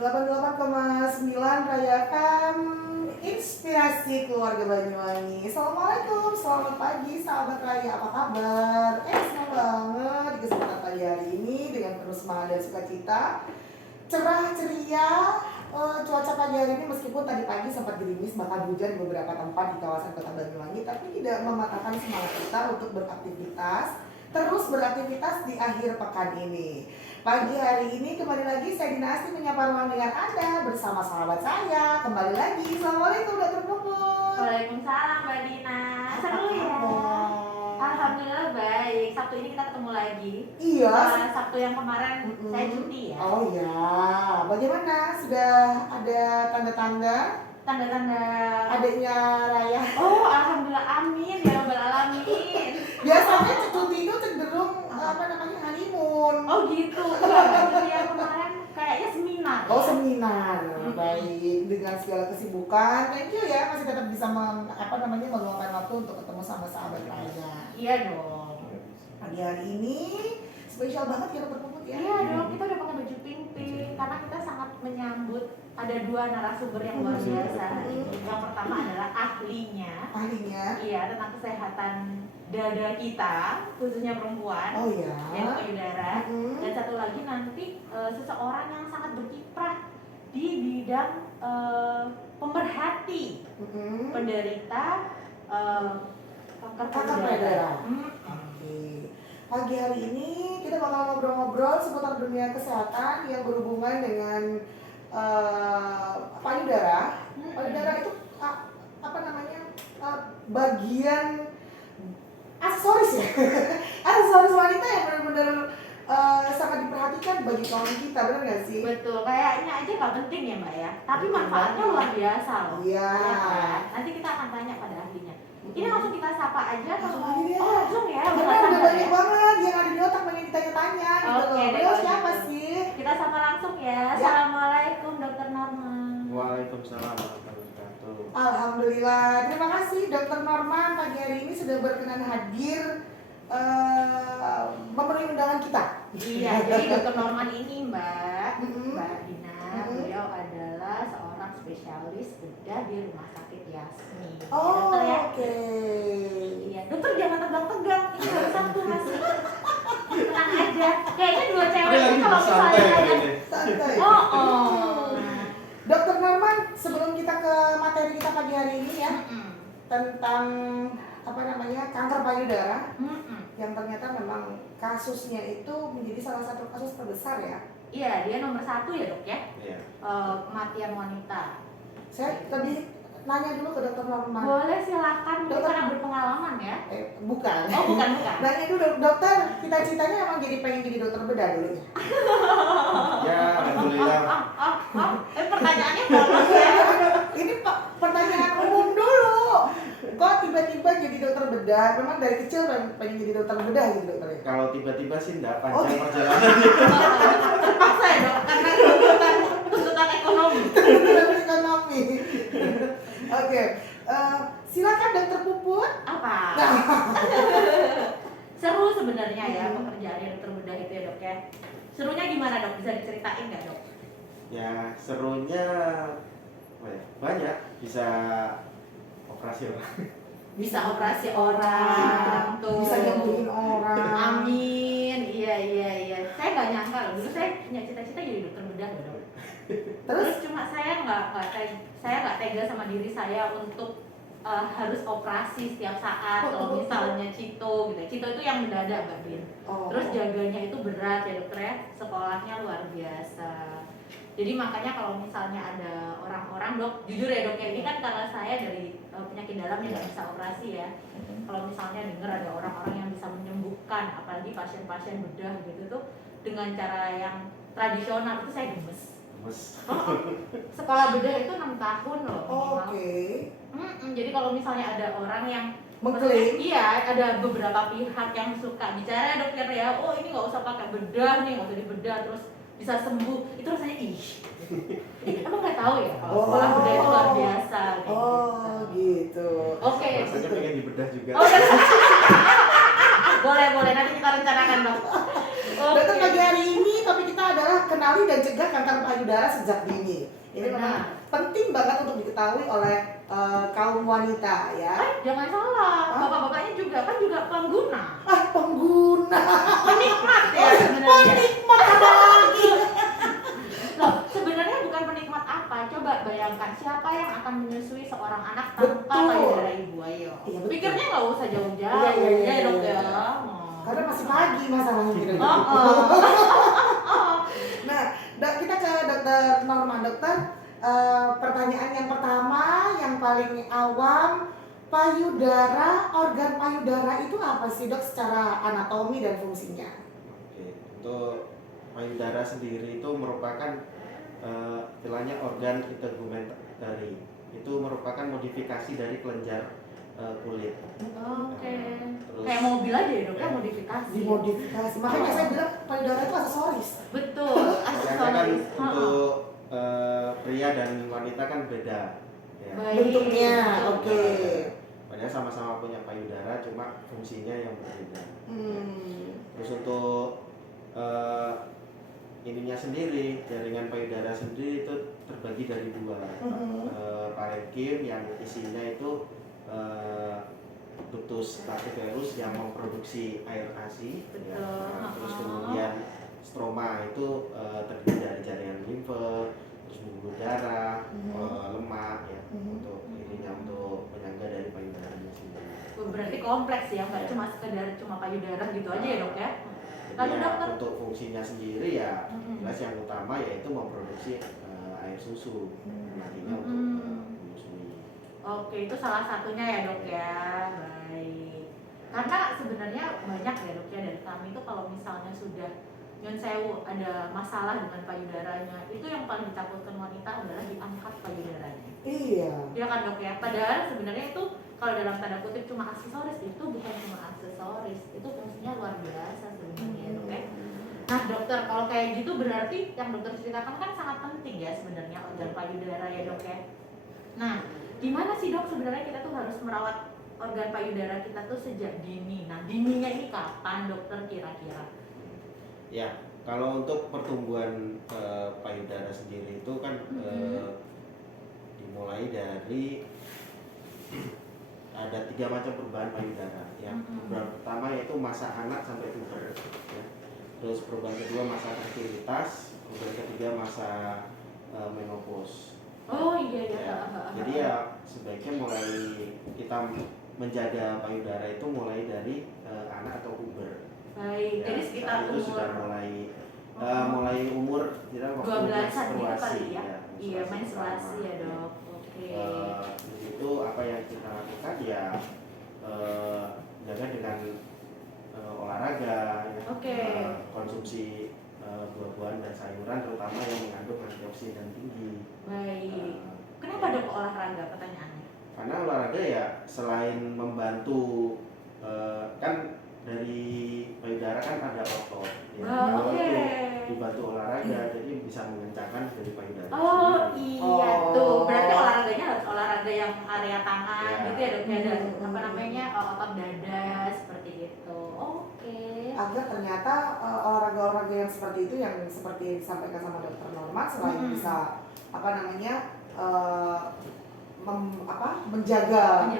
88,9 rayakan inspirasi keluarga Banyuwangi. Assalamualaikum, selamat pagi sahabat Raya, apa kabar? Senang banget di kesempatan pagi hari ini dengan penuh semangat dan sukacita, cerah ceria. Cuaca pagi hari ini meskipun tadi pagi sempat gerimis bahkan hujan di beberapa tempat di kawasan kota Banyuwangi, tapi tidak mematahkan semangat kita untuk terus beraktivitas di akhir pekan ini. Pagi hari ini kembali lagi saya Dinasti menyapa ruang dengar Anda bersama sahabat saya. Kembali lagi, Assalamualaikum Dr. Puput. Waalaikumsalam Mbak Dina. Seru ya? Alhamdulillah baik. Sabtu ini kita ketemu lagi. Iya. Sabtu yang kemarin saya cuti ya. Oh iya. Bagaimana? Sudah ada tanda-tanda adiknya Raya? Oh alhamdulillah, amin ya rabbal alamin. Biasanya cuti itu cenderung honeymoon. Oh gitu. Cuti yang kemarin kayaknya seminar. Oh seminar. Baik, dengan segala kesibukan. Thank you ya, masih tetap bisa meluangkan waktu untuk ketemu sama sahabat Raya. Iya dong. Pagi hari ini spesial banget ya Dr. Puput ya. Iya dong, kita udah pakai baju pink karena kita sangat menyambut ada dua narasumber yang luar biasa hari ini. Yang pertama adalah ahlinya. Iya, tentang kesehatan dada kita, khususnya perempuan. Oh iya. Yang payudara. Dan satu lagi nanti seseorang yang sangat berkiprah di bidang pemerhati, penderita kanker payudara. Pagi hari ini kita bakal ngobrol-ngobrol seputar dunia kesehatan yang berhubungan dengan payudara. Payudara itu bagian aksesoris ya. Aksesoris wanita yang benar-benar sangat diperhatikan bagi kaum kita, benar nggak sih? Betul, kayaknya aja nggak penting ya Mbak ya, tapi manfaatnya luar biasa loh. Iya. Ya, nanti kita akan tanya pada ahlinya. Ini langsung kita sapa aja langsung atau? aja ya. Oh langsung ya. Karena udah banyak banget yang ada di otak pengen ditanya-tanya gitu loh. Beliau siapa sih? Kita sapa langsung ya. Assalamualaikum Dr. Norman. Waalaikumsalam warahmatullahi wabarakatuh. Alhamdulillah, terima kasih Dr. Norman pagi hari ini sudah berkenan hadir memenuhi undangan kita. Iya, jadi Dr. Norman ini Mbak Dina, beliau adalah seorang spesialis bedah di Rumah Sakit Yasmi. Oh, dokter ya? Oke. Iya, dokter jangan tegang-tegang, ini baru Sabtu masih tenang aja. Kayaknya dua cewek ini kalau misalnya Santai. Dr. Norman, sebelum kita ke materi kita pagi hari ini ya, tentang kanker payudara, yang ternyata memang kasusnya itu menjadi salah satu kasus terbesar ya. Iya, dia nomor 1 ya dok ya. Iya. Kematian wanita. Saya tadi nanya dulu ke Dr. Norman. Boleh silakan, mungkin karena berpengalaman ya. Bukan. Oh bukan. Nanya dulu dokter, cita-citanya emang pengen jadi dokter bedah dulu ya? Ya, alhamdulillah. Pertanyaannya polos ya. Ini pertanyaan umum dulu. Kok tiba-tiba jadi dokter bedah? Memang dari kecil pengen jadi dokter bedah gitu dokter ya? Kalau tiba-tiba sih enggak panjang perjalanan. Terpaksa ya dok, karena tuntutan ekonomi. Ekonomi. Oke. Silakan Dokter Puput. Apa? Seru sebenarnya ya pekerjaannya dokter bedah itu ya dok ya. Serunya gimana dok? Bisa diceritain nggak dok? Ya, serunya banyak. Bisa operasi orang. Bisa operasi orang tuh. Bisa nyembuhin orang. Amin. Iya. Saya nggak nyangka loh. Dulu saya punya cita-cita jadi dokter bedah loh dok. Terus cuma saya nggak tega sama diri saya untuk harus operasi setiap saat. Kalau misalnya Cito gitu. Cito itu yang mendadak Mbak Din. Terus jaganya itu berat ya dokter ya. Sekolahnya luar biasa. Jadi makanya kalau misalnya ada orang-orang dok, jujur ya dok ya, ini kan karena saya dari penyakit dalam yang nggak bisa operasi ya. Kalau misalnya dengar ada orang-orang yang bisa menyembuhkan, apalagi pasien-pasien bedah gitu tuh dengan cara yang tradisional, itu saya gemes. Sekolah bedah itu 6 tahun loh minimal. Jadi kalau misalnya ada orang yang mengklaim, iya ada beberapa pihak yang suka bicara dokter ya, oh ini nggak usah pakai bedah nih, nggak usah dibedah terus bisa sembuh, itu rasanya emang nggak tahu ya kalau sekolah bedah itu luar biasa gitu. Oke. Rasanya pengen dibedah juga. Boleh nanti kita rencanakan dok. Dokter pagi hari ini topik kita adalah kenali dan cegah kanker payudara sejak dini. Ini memang penting banget untuk diketahui oleh kaum wanita ya. Jangan salah, bapak-bapaknya juga kan juga pengguna. Pengguna. Penikmat ya sebenarnya. Penikmat apa lagi? Loh, sebenarnya bukan penikmat apa? Coba bayangkan siapa yang akan menyusui seorang anak tanpa Betul. payudara ibu, ayo. Iya, betul. Pikirnya nggak usah jauh-jauh, Iya. ya dok ya. Karena masih pagi masalahnya gitu. Nah, kita ke dokter Norma. Dokter, pertanyaan yang pertama yang paling awam, payudara, organ payudara itu apa sih dok secara anatomi dan fungsinya? Oke, untuk payudara sendiri itu merupakan istilahnya organ integumentary. Itu merupakan modifikasi dari kelenjar kulit. Oke. Terus Kayak mobil aja ya dok ya, modifikasi. Dimodifikasi. Makanya saya bilang payudara itu aksesoris. Betul, makanya kan aksesoris. untuk pria dan wanita kan beda ya. Baik. Bentuknya, oke. Padahal sama-sama punya payudara, cuma fungsinya yang berbeda. Terus untuk ininya sendiri, jaringan payudara sendiri itu terbagi dari dua. Parenkim yang isinya itu ductus lacryferus yang memproduksi air ASI ya. Nah, terus kemudian stroma itu terdiri dari jaringan limfe, terus pembuluh darah, lemak ya, untuk ininya, untuk penyangga dari payudaranya sendiri. Berarti kompleks ya, nggak cuma sekedar payudara gitu aja ya dok ya. Lalu Ya, dokter, untuk fungsinya sendiri ya jelas yang utama yaitu memproduksi air susu, nantinya untuk menyusui. oke, itu salah satunya ya dok ya. Baik. Karena sebenarnya banyak ya dok ya dari kami itu kalau misalnya sudah nyun sewu ada masalah dengan payudaranya, itu yang paling ditakutkan wanita adalah diangkat payudaranya. Iya. Iya kan dok ya. Padahal sebenarnya itu kalau dalam tanda kutip cuma aksesoris, itu bukan cuma aksesoris, itu fungsinya luar biasa sebenarnya dok ya. Nah dokter, kalau kayak gitu berarti yang dokter ceritakan kan sangat penting ya sebenarnya organ payudara ya dok ya. Nah, gimana sih dok sebenarnya kita tuh harus merawat organ payudara kita tuh sejak dini? Nah, dininya ini kapan dokter kira-kira? Ya, kalau untuk pertumbuhan payudara sendiri itu kan dimulai dari ada 3 macam perubahan payudara. Yang perubahan pertama yaitu masa anak sampai puber. Ya. Terus perubahan kedua masa fertilitas, perubahan ketiga masa menopause. Oh iya ya. Ya, jadi ya sebaiknya mulai kita menjaga payudara itu mulai dari anak atau puber. Baik, Ya, jadi sekitar saat itu umur sudah mulai umur kita waktu 12-an gitu menstruasi, kali ya. Iya, menstruasi menstruasi pertama. ya dok. Oke. Di situ apa yang kita lakukan ya jaga dengan olahraga, ya, Oke. konsumsi buah-buahan dan sayuran terutama yang mengandung antioksidan tinggi. Baik. Kenapa dok olahraga pertanyaannya? Karena olahraga ya selain membantu kan dari payudara kan ada otot ya. Kalau Oke. itu dibantu olahraga jadi bisa mengencangkan dari payudara Oh sendiri. iya tuh, berarti olahraganya harus olahraga yang area tangan Ya. gitu ya dok ya, dan apa namanya otot dada seperti itu. Oke. Agar ternyata olahraga-olahraga yang seperti itu yang seperti yang disampaikan sama dokter Norma selain bisa apa namanya menjaga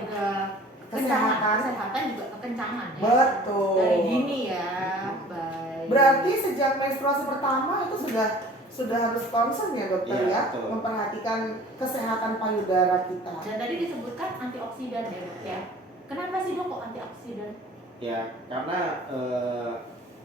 kesehatan juga kekencangan ya. Betul. Dari dini ya. Baik. Berarti sejak menstruasi pertama itu sudah harus concern ya dokter Iya, ya, betul. memperhatikan kesehatan payudara kita. Dan tadi disebutkan antioksidan ya dok ya. Kenapa sih dok kok antioksidan? Ya karena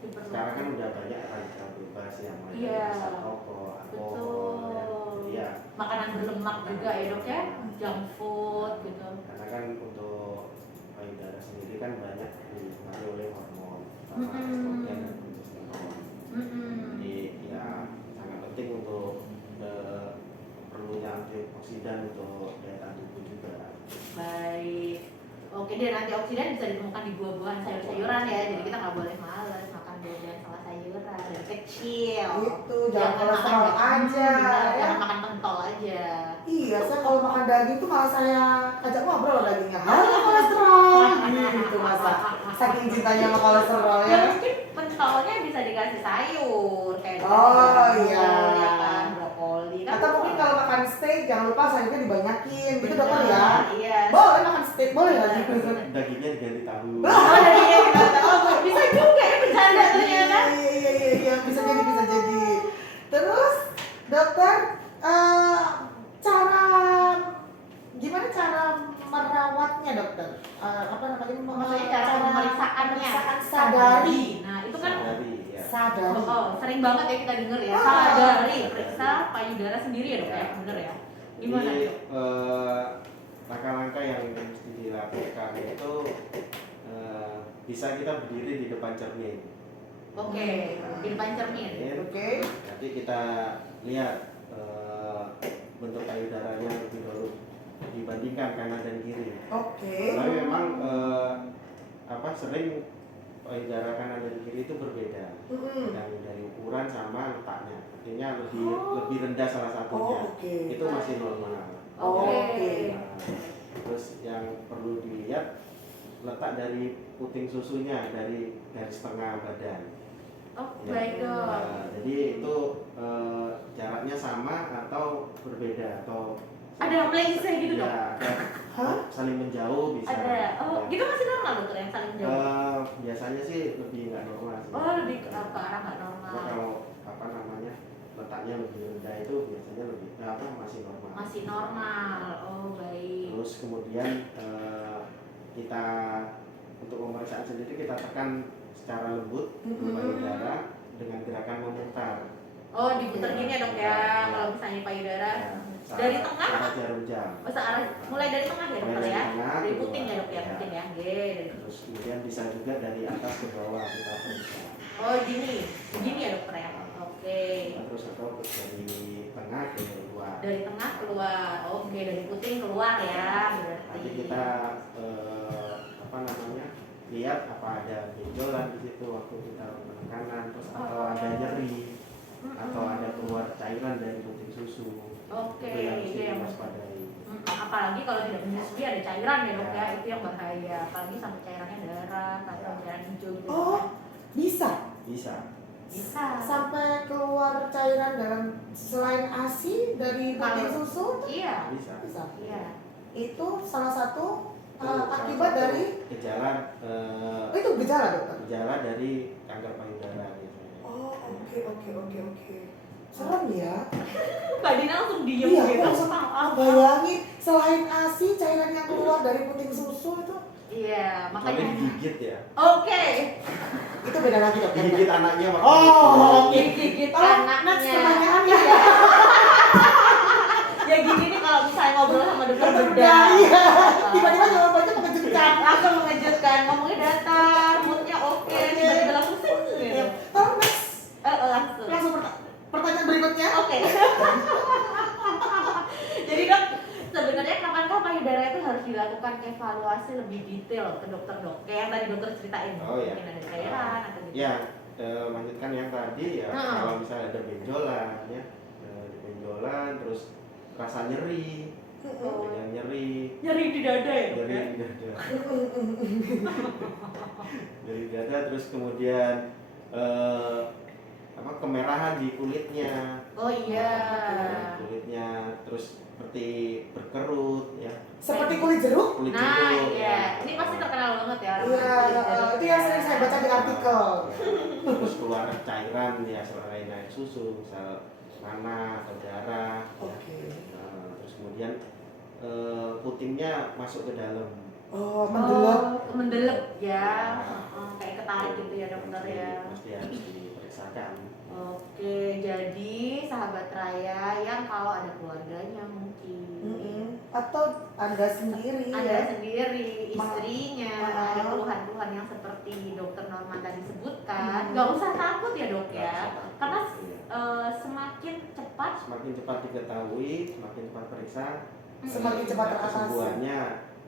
Diperlukan. sekarang kan udah banyak radikal bebas yang mulai Iya. dari asap rokok, alkohol ya. Jadi ya Makanan berlemak juga ya dok ya, junk food gitu. karena kan untuk payudara sendiri kan banyak dipengaruhi oleh hormon terutama estrogen dan progesteron. Jadi ya sangat penting untuk perlunya antioksidan untuk daya tahan tubuh juga. Baik. Oke, dan antioksidan bisa ditemukan di buah-buahan, sayur-sayuran ya. Jadi kita nggak boleh males makan buah-buahan sama sayuran dari kecil. Itu jangan kolesterol aja ya. Jangan makan pentol aja. Iya, saya kalau makan daging tuh malah saya ajak ngobrol dagingnya. Halo kolesterol, gitu masa. Saking cintanya sama kolesterol ya. Ya mungkin pentolnya bisa dikasih sayur kayak Oh gitu. iya, jangan lupa sayurnya dibanyakin, gitu dokter ya. Iya. Boleh makan steak, boleh nggak sih? Dagingnya diganti tahu. Oh, iya, bisa juga ya bercanda ternyata. Iya, bisa jadi. Terus dokter, gimana cara merawatnya dokter? Apa namanya? Maksudnya cara pemeriksaannya. Sadari. Nah, itu kan Ya. Sadari. sering banget ya kita denger ya. Sadari, periksa payudara sendiri ya dok ya, bener ya? Gimana Jadi, dok? langkah-langkah yang mesti dilakukan itu bisa kita berdiri di depan cermin. Oke, di depan cermin. Oke. Nanti kita lihat bentuk payudaranya lebih dulu dibandingkan kanan dan kiri. Oke. Tapi memang sering payudara kanan dan kiri itu berbeda. Dari ukuran sama letaknya. Artinya lebih rendah salah satunya. Oke. Itu masih normal. Oke. Nah, terus yang perlu dilihat letak dari puting susunya dari garis tengah badan. Oh, Ya. baik dok. Jadi itu jaraknya sama atau berbeda atau Ada yang melengseh gitu dok? ya, ada Hah? saling menjauh bisa. Ada. Oh, Ya. gitu masih normal dokter yang saling jauh? Biasanya sih lebih nggak normal sih. Oh, lebih ke arah nggak normal. Kalau letaknya lebih rendah itu biasanya masih normal. Masih normal. Oh, baik. Terus kemudian kita untuk pemeriksaan sendiri kita tekan secara lembut payudara dengan gerakan memutar. Oh, diputar gini ya dok ya, kalau misalnya payudara. Dari tengah? Searah jarum jam. Mulai dari tengah ya dokter Mulai ya? dari tengah, Dari kedua. puting ya dok ya, Ya. puting ya. Terus kemudian bisa juga dari atas ke bawah kita periksa. Oh, begini ya dokter ya? Oke. Terus atau dari tengah ke luar. Dari tengah keluar, oke, dari puting keluar ya, berarti. Nanti kita lihat apa ada benjolan di situ waktu kita penekanan, terus atau ada nyeri, atau ada keluar cairan dari puting susu. Oke, Itu yang mesti iya. diwaspadai. Apalagi kalau tidak menyusui ada cairan ya dok ya, itu yang bahaya. Apalagi sampai cairannya darah atau cairan hijau gitu. Oh, bisa. Bisa. Bisa. Sampai keluar cairan dalam selain ASI dari puting susu? Iya. Bisa. Bisa. Iya. Itu salah satu Itu salah akibat satu dari gejala itu gejala dokter. gejala dari kanker payudara biasanya. Oh, oke. Serem ya. Mbak Dina langsung diem Iya, gitu. aku langsung bayangin selain ASI cairan yang keluar dari puting susu itu. Iya, Makanya makanya. digigit ya. Oke. Itu beda lagi dokter. Digigit anaknya waktu Oh, itu. Gigit Oh, anaknya. next pertanyaannya. Ya gini nih kalau misalnya ngobrol sama dokter Dokter bedah. bedah, iya. Tiba-tiba jawabannya mengejutkan. Langsung mengejutkan, ngomongnya datar, moodnya oke, tiba-tiba langsung sing gitu. Tolong next. Langsung. Langsung pertanyaan berikutnya. Oke. Jadi dok, sebenarnya kapankah payudara itu harus dilakukan evaluasi lebih detail ke dokter dok? Kayak yang tadi dokter ceritain, Oh, iya. mungkin ada cairan atau gitu. Ya, lanjutkan yang tadi ya. Kalau misalnya ada benjolan ya, ada benjolan terus rasa nyeri, dengan nyeri Nyeri di dada ya dok? nyeri di dada, nyeri di dada, terus kemudian kemerahan di kulitnya. Oh iya. Kulitnya terus seperti berkerut ya. Seperti kulit jeruk. Kulit Nah jeruk, iya, ya. ini pasti terkenal banget ya. Iya, itu yang sering saya baca di artikel. Terus keluar cairan ya selain air susu, misal nanah atau darah. Oke. Terus kemudian putingnya masuk ke dalam. Oh, mendelep. Mendelep ya. Kayak ketarik gitu ya dokter ya. Pasti harus diperiksakan. Oke, jadi sahabat Raya yang kalau ada keluarganya mungkin Atau Anda sendiri Anda ya. sendiri, istrinya ada keluhan-keluhan yang seperti dokter Norman tadi sebutkan, nggak usah takut ya dok ya, karena semakin cepat diketahui, semakin cepat periksa, Semakin cepat teratasi. kesembuhannya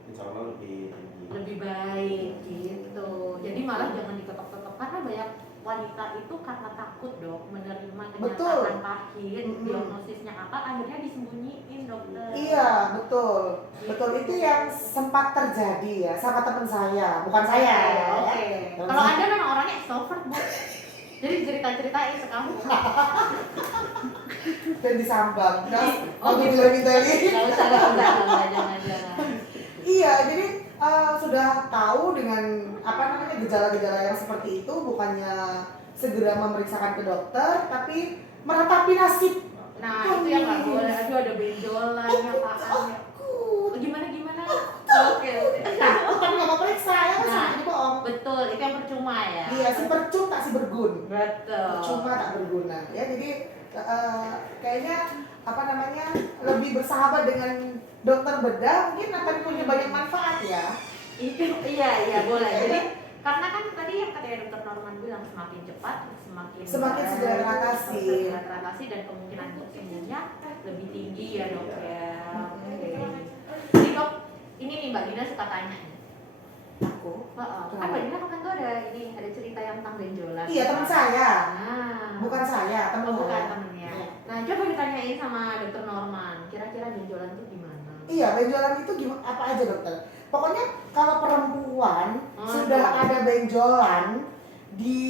insya Allah lebih tinggi. lebih baik gitu. Jadi malah jangan diketok-ketok karena banyak wanita itu karena takut dok menerima Betul. kenyataan pahit, diagnosisnya apa akhirnya disembunyiin dokter. Iya, betul. Betul, itu yang sempat terjadi ya sama teman saya, bukan saya. Oke. Ya. Kalau Anda memang orangnya extrovert, Bu. Jadi cerita-ceritain ke kamu. dan disambang. Nah, Oh, lagi gitu. gila-gila. Nggak usah, jangan. Iya, jadi sudah tahu dengan apa namanya gejala-gejala yang seperti itu, bukannya segera memeriksakan ke dokter, tapi meratapi nasib. Nah, itu yang nggak boleh. Aduh, ada benjolan, apaan ya. Gimana? Oke. Bukan nggak mau periksa, ya kan sama aja bohong. Betul, itu yang percuma ya. Iya, si percuma tak si bergun. Betul. Percuma tak berguna. Ya, jadi kayaknya apa namanya lebih bersahabat dengan dokter bedah mungkin akan punya banyak manfaat ya. Itu iya boleh. Jadi karena kan tadi yang katanya dokter Norman bilang semakin cepat Semakin segera teratasi dan kemungkinan untuk sembuhnya lebih tinggi ya dok ya. Oke. Jadi dok, ini nih Mbak Dina suka tanya nih. Aku? Kan Mbak Dina kemarin tuh ada cerita yang tentang benjolan. Iya, teman saya. Nah, Bukan saya, teman bukan saya. temennya. Iya. Nah, coba ditanyain sama dokter Norman, kira-kira benjolan tuh gimana? Iya, benjolan itu gimana? Apa aja dokter? Pokoknya kalau perempuan sudah iya. ada benjolan di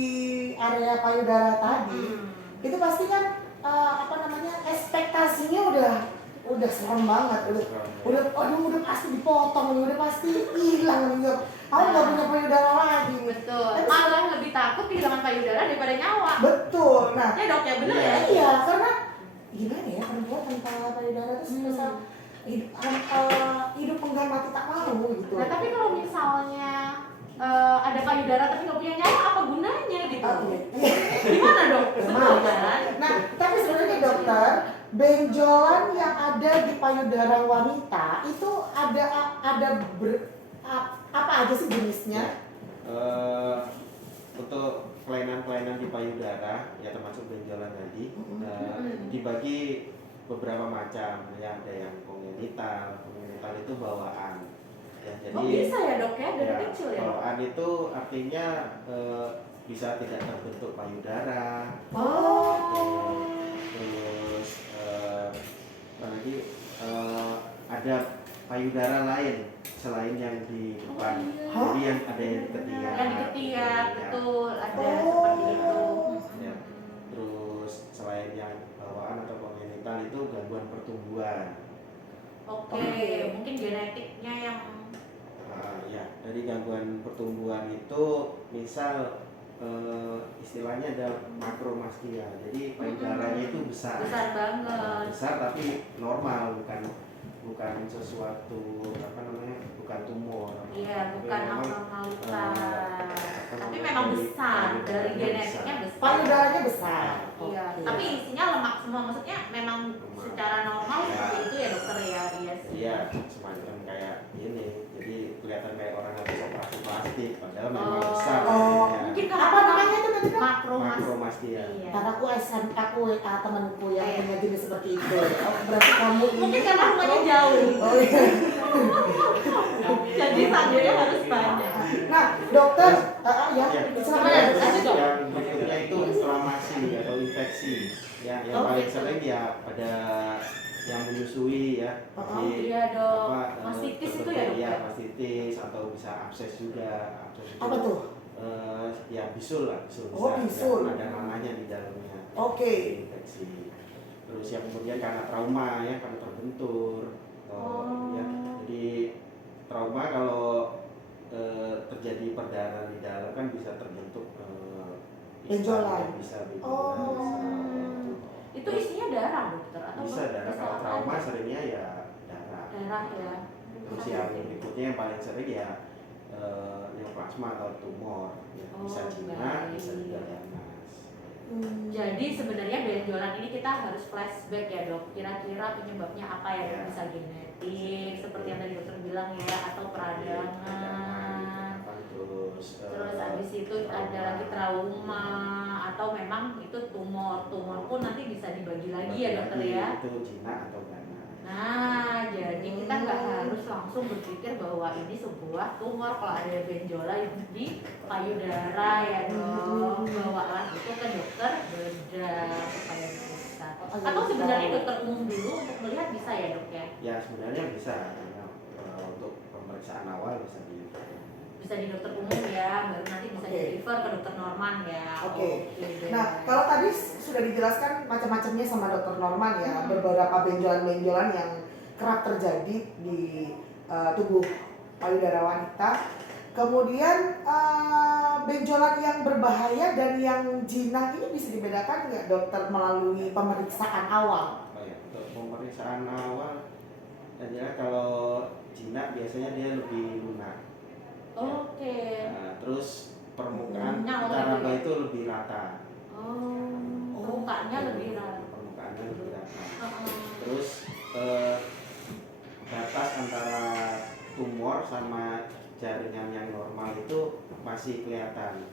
area payudara tadi, itu pasti kan apa namanya ekspektasinya udah serem banget, udah pasti dipotong, udah pasti hilang nih. Aku nggak punya payudara lagi. Betul. Malah lebih takut kehilangan payudara daripada nyawa. Betul. Nah, Ya dok ya bener ya. iya, karena gimana ya perempuan tanpa payudara itu sebisa hidup penggan mati tak mau gitu. Nah tapi kalau misalnya ada payudara tapi nggak punya nyawa, apa gunanya gitu? Gimana dok? Memang kan. Nah, tapi sebenarnya dokter, benjolan yang ada di payudara wanita itu ada apa aja sih jenisnya? Untuk kelainan-kelainan di payudara ya termasuk benjolan tadi dibagi beberapa macam ya, ada yang kongenital itu bawaan ya, jadi bisa ya dok ya dari kecil ya? Bawaan itu artinya bisa tidak terbentuk payudara. Terus apalagi ada payudara lain selain yang di depan. Jadi yang ada yang di ketiak. Yang di ketiak, betul, ada Oh. seperti itu. Ya. Terus selain yang bawaan atau kongenital itu gangguan pertumbuhan. Oke, mungkin genetiknya yang Ya, dari gangguan pertumbuhan itu misal istilahnya ada makromastia. Jadi payudaranya itu besar. besar banget. Besar tapi normal, bukan sesuatu apa namanya, bukan tumor. Iya, Tapi bukan memang, abnormalitas. apa Tapi namanya, memang besar, dari payudaranya genetiknya besar. Payudaranya besar. Iya, Oke. tapi isinya lemak semua. Maksudnya memang secara normal Ya. seperti itu ya dokter ya. Iya sih. Iya, semacam kayak ini. Jadi kelihatan kayak orang habis operasi plastik, padahal memang besar. Oh. Ya. Mungkin Apa namanya itu tadi kan? Makromastia. Iya. Karena aku aku WA temanku yang punya jenis seperti itu. Oh, berarti kamu ini. Mungkin karena rumahnya jauh. Oh iya. Jadi sanggulnya harus banyak. Nah, dokter, ya, Ya, silakan ya. Lanjut, dok. yang berikutnya itu inflamasi atau infeksi. Ya, yang Oh, paling gitu. sering ya pada yang menyusui ya. Jadi, Iya dok. apa, Mastitis itu terbentuk, ya dok. ya, mastitis atau bisa abses juga. Abses itu, Apa tuh? ya bisul lah, bisul. Oh, bisa. bisul. Ya, ada namanya di dalamnya. Oke. Infeksi. Terus yang kemudian karena trauma ya, karena terbentur. Ya, jadi trauma kalau terjadi perdarahan di dalam kan bisa terbentuk Benjolan. bisa benjolan. Oh. Itu isinya darah dokter atau Bisa darah. Kalau apa trauma aja? seringnya ya darah. Darah ya. Terus yang berikutnya yang paling sering ya neoplasma atau tumor. Ya, bisa Oh, jinak, baik. bisa juga ganas. Jadi sebenarnya benjolan ini kita harus flashback ya dok. Kira-kira penyebabnya apa ya? Ya. Bisa genetik seperti yang tadi dokter bilang ya, atau peradangan. Terus Habis itu ada lagi trauma atau memang itu tumor. Tumor pun nanti bisa dibagi lagi ya dokter ya. Itu jinak atau ganas. Nah, jadi kita nggak harus langsung berpikir bahwa ini sebuah tumor. Kalau ada benjolan di payudara ya dok, bawalah itu ke dokter bedah supaya bisa. Atau sebenarnya dokter umum dulu untuk melihat bisa ya dok ya? Ya sebenarnya bisa karena untuk pemeriksaan awal bisa bisa di dokter umum ya, baru nanti bisa Oke. di refer ke dokter Norman ya. Oke. deh. Nah, kalau tadi sudah dijelaskan macam-macamnya sama dokter Norman ya, beberapa benjolan-benjolan yang kerap terjadi di tubuh payudara wanita. Kemudian benjolan yang berbahaya dan yang jinak ini bisa dibedakan nggak dokter melalui pemeriksaan awal? Oh ya, untuk pemeriksaan awal, ya kalau jinak biasanya dia lebih lunak. Oke. Nah, terus permukaan Nyal antara gitu ya? itu lebih rata. Permukaannya lebih rata. Permukaannya lebih rata. Heeh. Terus batas antara tumor sama jaringan yang normal itu masih kelihatan.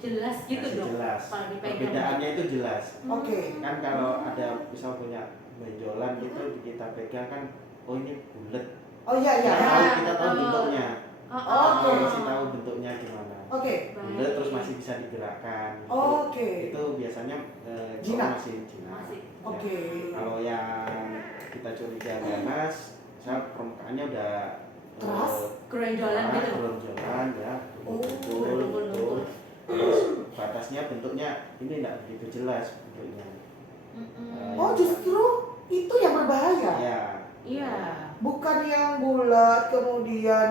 Jelas gitu Masih dong. jelas. Kalau dipegang. Perbedaannya itu jelas. Oke. Kan kalau ada misal punya benjolan itu kita pegang kan, oh ini bulat. Oh iya iya. Kita tahu bentuknya. Oke. Masih tahu bentuknya gimana. Oke. Bulat terus masih bisa digerakkan. Oke. Itu biasanya Jinak. masih jinak. Masih. Oke. Kalau yang kita curiga ganas, misal permukaannya udah Keras? Keronjolan gitu. keronjolan ya, Oh, betul. Terus batasnya bentuknya ini tidak begitu jelas bentuknya. Oh justru itu yang berbahaya. Ya. Iya. Bukan yang bulat kemudian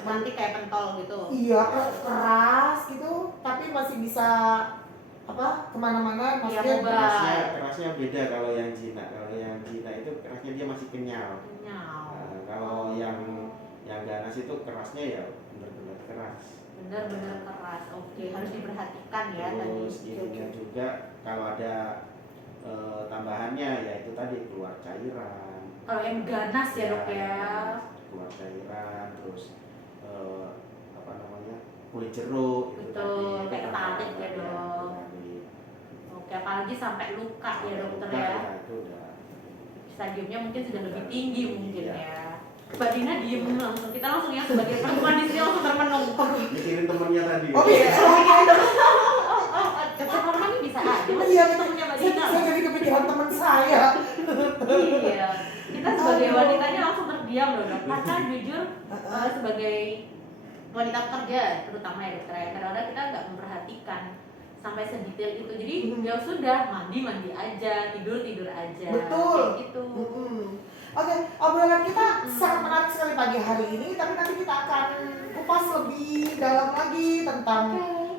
Nanti kayak pentol gitu. iya keras gitu, tapi masih bisa apa kemana-mana Iya, maksudnya. mobile. Kerasnya beda kalau yang jinak. Kalau yang jinak itu kerasnya dia masih kenyal. Kenyal. Nah, kalau yang ganas itu kerasnya ya benar-benar keras. Benar-benar keras. Oke, harus diperhatikan ya Terus tadi. ininya juga kalau ada tambahannya yaitu tadi keluar cairan. Kalau yang ganas ya dok ya. Keluar cairan, terus apa namanya, kulit jeruk itu Betul, tadi, kayak itu ketarik ya, tambahan Dok. dari Oke, apalagi sampai luka ya dokter luka, ya. itu udah Stadiumnya mungkin sudah lebih tinggi mungkin Iya. ya. Mbak Dina diem langsung. Kita langsung ya sebagai perempuan di sini langsung termenung. mikirin temennya tadi. Oh iya. Dokter Norman ini bisa aja. Iya, Temennya Mbak Saya, Dina. saya jadi kepikiran teman saya. Iya. Kita sebagai Aduh. wanitanya langsung terdiam loh dok. Karena jujur sebagai wanita kerja terutama ya dokter ya, kadang-kadang kita nggak memperhatikan sampai sedetail itu. Jadi ya sudah mandi aja, tidur aja. Betul. Kayak gitu. Oke, obrolan kita sangat menarik sekali pagi hari ini, tapi nanti kita akan kupas lebih dalam lagi tentang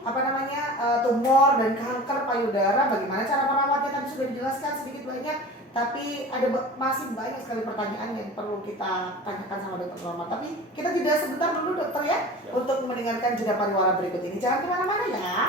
apa namanya tumor dan kanker payudara. Bagaimana cara merawatnya tadi sudah dijelaskan sedikit banyak, tapi ada masih banyak sekali pertanyaan yang perlu kita tanyakan sama dokter Norman. Tapi kita jeda sebentar dulu dokter ya, untuk mendengarkan jeda pariwara berikut ini. Jangan kemana-mana ya.